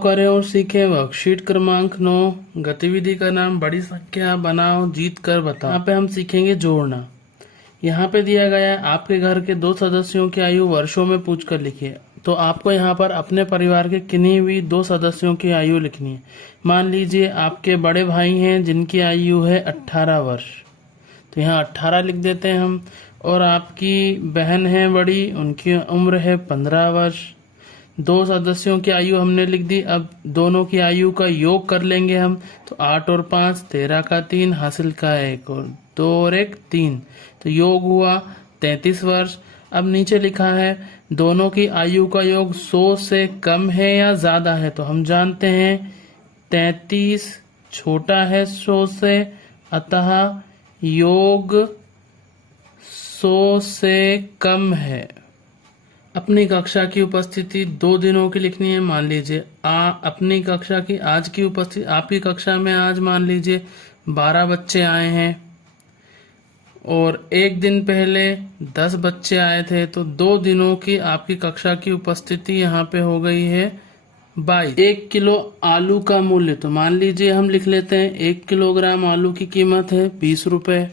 करें और सीखें वर्कशीट क्रमांक 9। गतिविधि का नाम बड़ी संख्या बनाओ जीत कर बताओ। यहाँ पे हम सीखेंगे जोड़ना। यहाँ पे दिया गया है आपके घर के 2 सदस्यों की आयु वर्षों में पूछकर लिखिए। तो आपको यहाँ पर अपने परिवार के किन्हीं भी 2 सदस्यों की आयु लिखनी है। मान लीजिए आपके बड़े भाई हैं जिनकी आयु है 18 वर्ष, तो यहाँ 18 लिख देते हैं हम। और आपकी बहन है बड़ी, उनकी उम्र है 15 वर्ष। 2 सदस्यों की आयु हमने लिख दी। अब दोनों की आयु का योग कर लेंगे हम। तो 8 और 5 13 का 3 हासिल का 1 और 2 और 1 3, तो योग हुआ 33 वर्ष। अब नीचे लिखा है दोनों की आयु का योग 100 से कम है या ज्यादा है। तो हम जानते हैं 33 छोटा है 100 से, अतः योग 100 से कम है। अपनी कक्षा की उपस्थिति 2 दिनों की लिखनी है। मान लीजिए अपनी कक्षा की आज की उपस्थिति, आपकी कक्षा में आज मान लीजिए 12 बच्चे आए हैं और 1 दिन पहले 10 बच्चे आए थे, तो 2 दिनों की आपकी कक्षा की उपस्थिति यहाँ पे हो गई है 22। 1 किलो आलू का मूल्य, तो मान लीजिए हम लिख लेते हैं 1 किलोग्राम आलू की कीमत है 20 रुपए।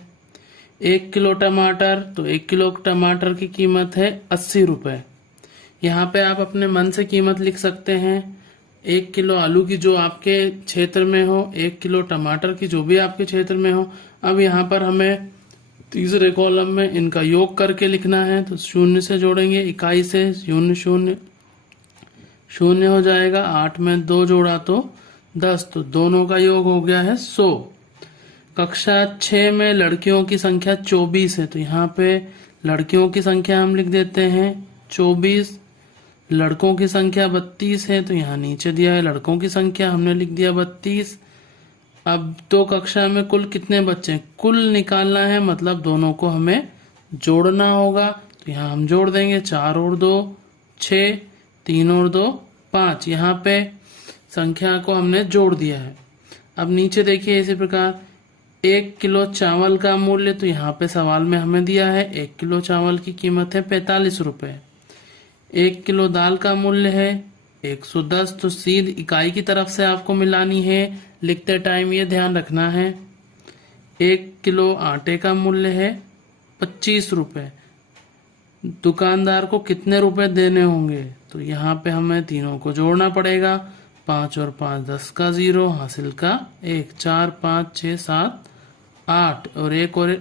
1 किलो टमाटर, तो 1 किलो टमाटर की कीमत है 80 रुपए। यहाँ पे आप अपने मन से कीमत लिख सकते हैं। 1 किलो आलू की जो आपके क्षेत्र में हो, 1 किलो टमाटर की जो भी आपके क्षेत्र में हो। अब यहाँ पर हमें तीसरे कॉलम में इनका योग करके लिखना है। तो 0 से जोड़ेंगे, इकाई से 0 0 0 हो जाएगा। 8 में 2 जोड़ा तो 10, तो दोनों का योग हो गया है 100। कक्षा 6 में लड़कियों की संख्या 24 है, तो यहाँ पे लड़कियों की संख्या हम लिख देते हैं 24। लड़कों की संख्या 32 है, तो यहाँ नीचे दिया है लड़कों की संख्या, हमने लिख दिया 32। अब तो कक्षा में कुल कितने बच्चे हैं, कुल निकालना है, मतलब दोनों को हमें जोड़ना होगा। तो यहाँ हम जोड़ देंगे 4 और 2 6, 3 और 2 5। यहाँ पे संख्या को हमने जोड़ दिया है। अब नीचे देखिए इसी प्रकार 1 किलो चावल का मूल्य, तो यहाँ पे सवाल में हमें दिया है 1 किलो चावल की कीमत है 45 रुपए। 1 किलो दाल का मूल्य है 110, तो सीध इकाई की तरफ से आपको मिलानी है, लिखते टाइम ये ध्यान रखना है। 1 किलो आटे का मूल्य है 25 रुपए। दुकानदार को कितने रुपए देने होंगे, तो यहाँ पे हमें तीनों को जोड़ना पड़ेगा। 5 और 5 10 का 0 हासिल का 1, 4 5 6 7 8 और 1 और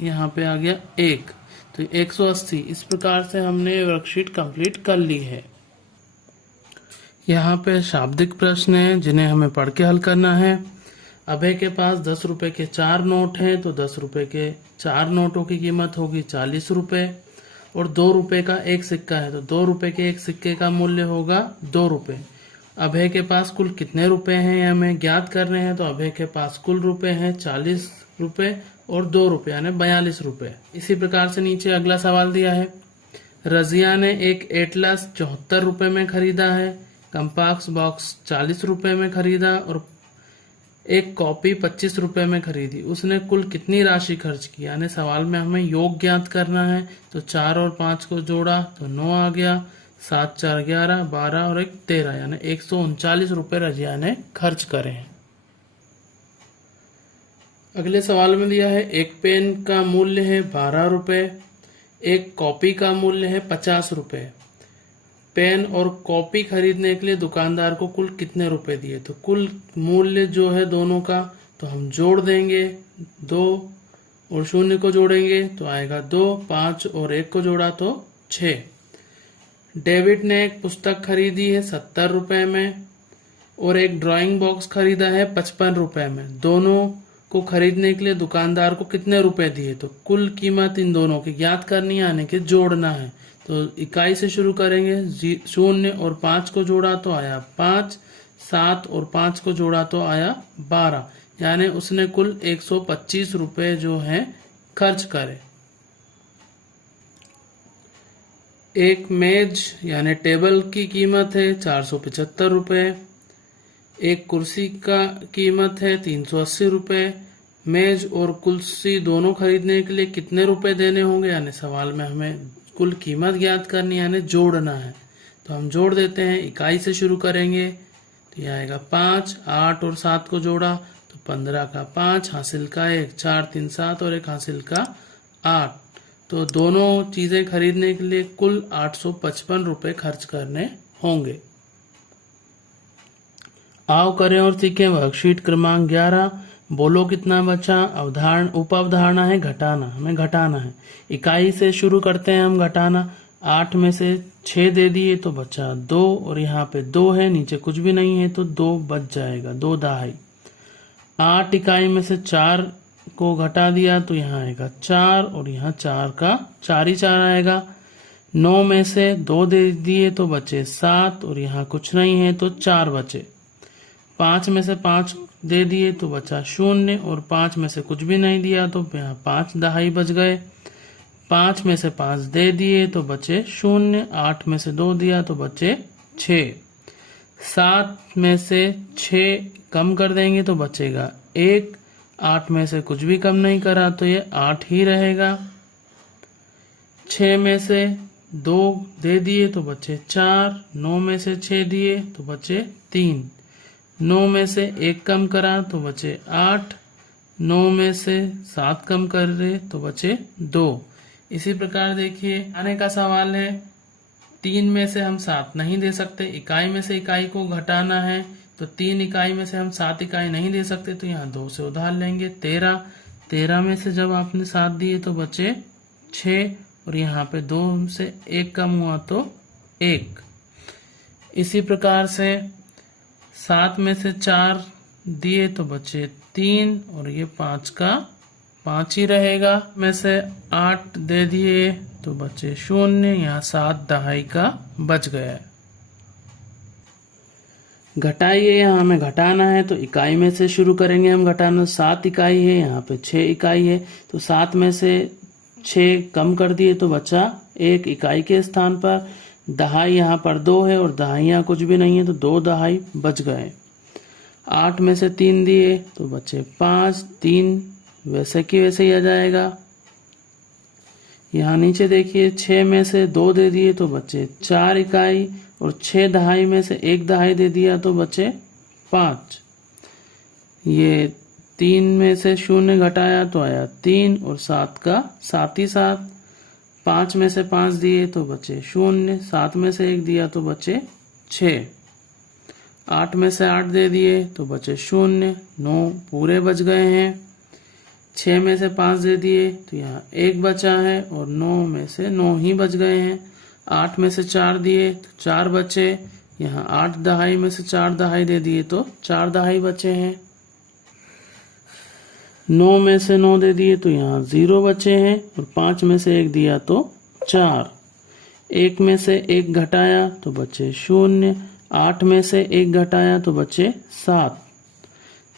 यहाँ पे आ गया 1, तो 180। इस प्रकार से हमने वर्कशीट कंप्लीट कर ली है। यहाँ पे शाब्दिक प्रश्न है जिन्हें हमें पढ़ के हल करना है। अभय के पास 10 रुपए के 4 नोट हैं, तो 10 रुपए के 4 नोटों की कीमत होगी 40 रुपए। और 2 रुपए का 1 सिक्का है, तो 2 रुपए के 1 सिक्के का मूल्य होगा 2 रुपए। अभय के पास कुल कितने रुपए हैं हमें ज्ञात करने हैं। तो अभय के पास कुल रुपए हैं 40 रुपए और 2 रुपए यानी 42 रुपए। इसी प्रकार से नीचे अगला सवाल दिया है। रजिया ने एक एटलस 74 रुपए में खरीदा है, कंपास बॉक्स 40 रुपए में खरीदा और एक कॉपी 25 रुपए में खरीदी। उसने कुल कितनी राशि खर्च की, यानी सवाल में हमें योग ज्ञात करना है। तो 4 और 5 को जोड़ा तो 9 आ गया, 7 4 11 12 और 1 13, यानी 139 रुपए रजिया ने खर्च करे हैं। अगले सवाल में दिया है एक पेन का मूल्य है 12 रुपए, एक कॉपी का मूल्य है 50 रुपए। पेन और कॉपी खरीदने के लिए दुकानदार को कुल कितने रुपए दिए, तो कुल मूल्य जो है दोनों का, तो हम जोड़ देंगे 2 और 0 को जोड़ेंगे तो आएगा 2, 5 और 1 को जोड़ा तो 6। डेविड ने एक पुस्तक खरीदी है 70 रुपए में और एक ड्राइंग बॉक्स खरीदा है 55 रुपए में। दोनों को खरीदने के लिए दुकानदार को कितने रुपए दिए, तो कुल कीमत इन दोनों की ज्ञात करनी है, यानी कि जोड़ना है। तो इकाई से शुरू करेंगे, 0 और 5 को जोड़ा तो आया 5, 7 और 5 को जोड़ा तो आया 12, यानी उसने कुल 125 रुपए जो है खर्च करे। एक मेज यानी टेबल की कीमत है 475 रुपए, एक कुर्सी का कीमत है 380 रुपए। मेज और कुर्सी दोनों खरीदने के लिए कितने रुपए देने होंगे, यानी सवाल में हमें कुल कीमत ज्ञात करनी है, यानी जोड़ना है। तो हम जोड़ देते हैं, इकाई से शुरू करेंगे, तो यह आएगा 5। 8 और 7 को जोड़ा तो 15 का 5, हासिल का 1, 4 3 7 और 1 हासिल का 8। तो दोनों चीजें खरीदने के लिए कुल 855 रुपए खर्च करने होंगे। आओ करें और सीखें वर्कशीट क्रमांक 11। बोलो कितना बचा। अवधारणा, उप अवधारणा है घटाना, हमें घटाना है। इकाई से शुरू करते हैं हम घटाना। 8 में से 6 दे दिए तो बचा 2 और यहाँ पे 2 है, नीचे कुछ भी नहीं है तो 2 बच जाएगा, 2 दहाई। 8 इकाई में से 4 को घटा दिया तो यहाँ आएगा 4 और यहाँ 4 का 4 ही 4 आएगा। 9 में से 2 दे दिए तो बचे 7 और यहाँ कुछ नहीं है तो 4 बचे। 5 में से 5 दे दिए तो बचा 0 और 5 में से कुछ भी नहीं दिया तो यहाँ 5 दहाई बच गए। 5 में से 5 दे दिए तो बचे 0। 8 में से 2 दिया तो बचे 6। 7 में से 6 कम कर देंगे तो बचेगा 1। 8 में से कुछ भी कम नहीं करा तो ये 8 ही रहेगा। 6 में से 2 दे दिए तो बचे 4। 9 में से 6 दिए तो बचे 3। 9 में से 1 कम करा तो बचे 8। 9 में से 7 कम कर रहे तो बचे 2। इसी प्रकार देखिए आने का सवाल है। 3 में से हम 7 नहीं दे सकते, इकाई में से इकाई को घटाना है तो 3 इकाई में से हम 7 इकाई नहीं दे सकते तो यहाँ 2 से उधार लेंगे। 13 में से जब आपने 7 दिए तो बचे 6 और यहाँ पे 2 से 1 कम हुआ तो 1। इसी प्रकार से 7 में से 4 दिए तो बचे 3 और ये 5 का 5 ही रहेगा। में से 8 दे दिए तो बचे 0, यहाँ 7 दहाई का बच गया है। घटाइए, यहाँ हमें घटाना है तो इकाई में से शुरू करेंगे हम घटाना। 7 इकाई है, यहाँ पे 6 इकाई है तो 7 में से 6 कम कर दिए तो बचा 1 इकाई के स्थान पर। दहाई यहाँ पर 2 है और दहाई यहाँ कुछ भी नहीं है तो 2 दहाई बच गए। 8 में से 3 दिए तो बचे 5। 3 वैसे की वैसे ही आ जाएगा। यहाँ नीचे देखिए 6 में से 2 दे दिए तो बचे 4 इकाई और 6 दहाई में से 1 दहाई दे दिया तो बचे 5। ये 3 में से 0 घटाया तो आया 3 और 7 का 7 ही 7। 5 में से 5 दिए तो बचे 0। 7 में से 1 दिया तो बचे 6। 8 में से 8 दे दिए तो बचे 0। 9 पूरे बच गए हैं। 6 में से 5 दे दिए तो यहाँ 1 बचा है और 9 में से 9 ही बच गए हैं। 8 में से 4 दिए तो 4 बचे। यहाँ 8 दहाई में से 4 दहाई दे दिए तो 4 दहाई बचे हैं। 9 में से 9 दे दिए तो यहाँ 0 बचे हैं और 5 में से 1 दिया तो 4। 1 में से 1 घटाया तो बचे 0। 8 में से 1 घटाया तो बचे 7।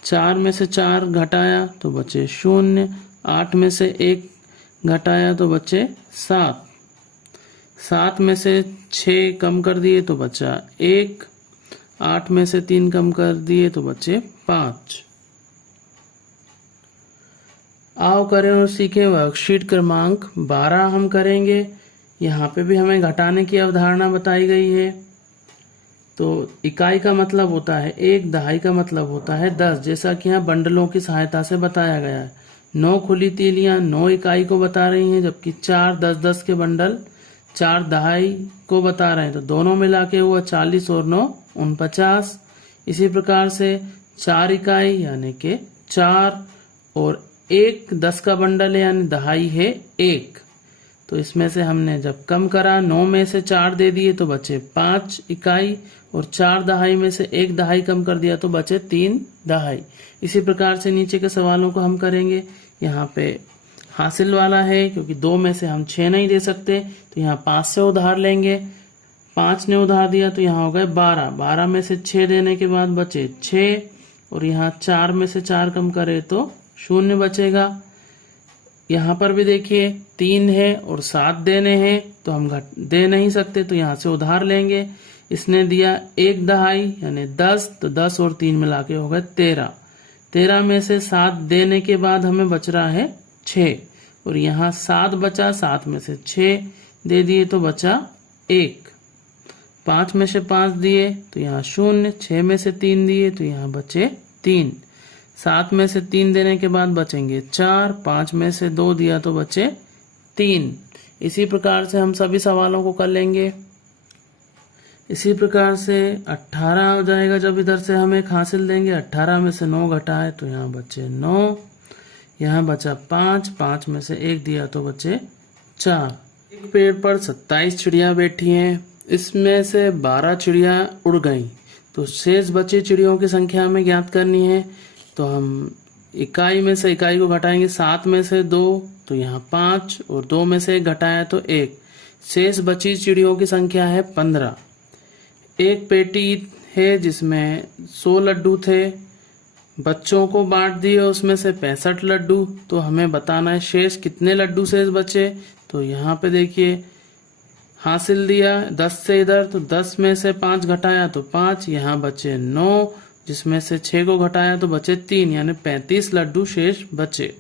4 में से 4 घटाया तो बचे 0। 8 में से 1 घटाया तो बचे 7। 7 में से 6 कम कर दिए तो बचा 1। 8 में से 3 कम कर दिए तो बचे 5। आओ करें और सीखें वर्कशीट क्रमांक 12 हम करेंगे। यहाँ पे भी हमें घटाने की अवधारणा बताई गई है। तो इकाई का मतलब होता है 1, दहाई का मतलब होता है 10, जैसा कि यहाँ बंडलों की सहायता से बताया गया है। 9 खुली तीलियां 9 इकाई को बता रही हैं, जबकि 4 10-10 के बंडल 4 दहाई को बता रहे हैं। तो दोनों मिला के हुआ 40 और 9 49। इसी प्रकार से 4 इकाई यानी कि 4 और 1 10 का बंडल है यानी दहाई है 1। तो इसमें से हमने जब कम करा 9 में से 4 दे दिए तो बचे 5 इकाई और 4 दहाई में से 1 दहाई कम कर दिया तो बचे 3 दहाई। इसी प्रकार से नीचे के सवालों को हम करेंगे। यहाँ पे हासिल वाला है क्योंकि 2 में से हम 6 नहीं दे सकते तो यहाँ 5 से उधार लेंगे। 5 ने उधार दिया तो यहाँ हो गए 12। 12 में से 6 देने के बाद बचे 6 और यहाँ 4 में से 4 कम करे तो 0 बचेगा। यहाँ पर भी देखिए 3 है और 7 देने हैं तो हम दे नहीं सकते तो यहाँ से उधार लेंगे। इसने दिया 1 दहाई यानी 10, तो 10 और 3 मिला के हो गए 13। 13 में से 7 देने के बाद हमें बच रहा है 6 और यहाँ 7 बचा। 7 में से 6 दे दिए तो बचा 1। 5 में से 5 दिए तो यहाँ 0, 6 में से 3 दिए तो यहाँ बचे 3, 7 में से 3 देने के बाद बचेंगे 4, 5 में से 2 दिया तो बचे 3। इसी प्रकार से हम सभी सवालों को कर लेंगे। इसी प्रकार से 18 हो जाएगा जब इधर से हम एक हासिल देंगे। 18 में से 9 घटाए तो यहाँ बचे 9, यहाँ बचा 5, 5 में से 1 दिया तो बचे 4। एक पेड़ पर 27 चिड़िया बैठी हैं, इसमें से 12 चिड़िया उड़ गईं, तो शेष बची चिड़ियों की संख्या हमें ज्ञात करनी है। तो हम इकाई में से इकाई को घटाएंगे। 7 में से 2 तो यहाँ 5 और 2 में से 1 घटाया तो 1, शेष बची चिड़ियों की संख्या है 15। एक पेटी है जिसमें 100 लड्डू थे, बच्चों को बांट दिए उसमें से 65 लड्डू, तो हमें बताना है शेष कितने लड्डू शेष बचे। तो यहाँ पे देखिए हासिल दिया 10 से इधर, तो 10 में से 5 घटाया तो 5, यहाँ बचे 9, जिसमें से 6 को घटाया तो बचे 3, यानी 35 लड्डू शेष बचे।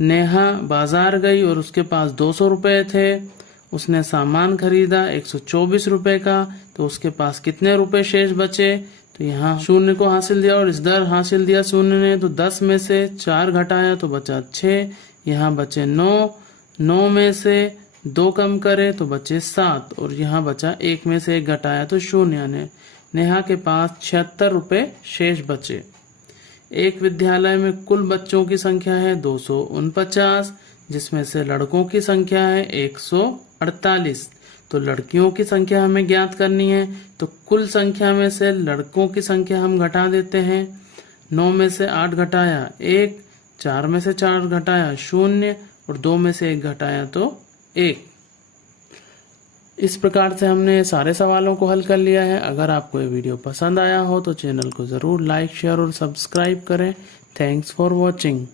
नेहा बाजार गई और उसके पास 200 रुपये थे, उसने सामान खरीदा 124 रुपये का, तो उसके पास कितने रुपए शेष बचे। तो यहाँ 0 को हासिल दिया और इधर हासिल दिया 0 ने, तो 10 में से 4 घटाया तो बचा 6, यहाँ बचे 9, 9 में से 2 कम करे तो बचे 7, और यहाँ बचा 1 में से 1 घटाया तो 0, यानी नेहा के पास 76 रुपये शेष बचे। एक विद्यालय में कुल बच्चों की संख्या है 249, जिसमें से लड़कों की संख्या है 148, तो लड़कियों की संख्या हमें ज्ञात करनी है। तो कुल संख्या में से लड़कों की संख्या हम घटा देते हैं। 9 में से 8 घटाया 1, 4 में से 4 घटाया 0, और 2 में से 1 घटाया तो 1। इस प्रकार से हमने सारे सवालों को हल कर लिया है। अगर आपको ये वीडियो पसंद आया हो तो चैनल को ज़रूर लाइक, शेयर और सब्सक्राइब करें। Thanks for watching.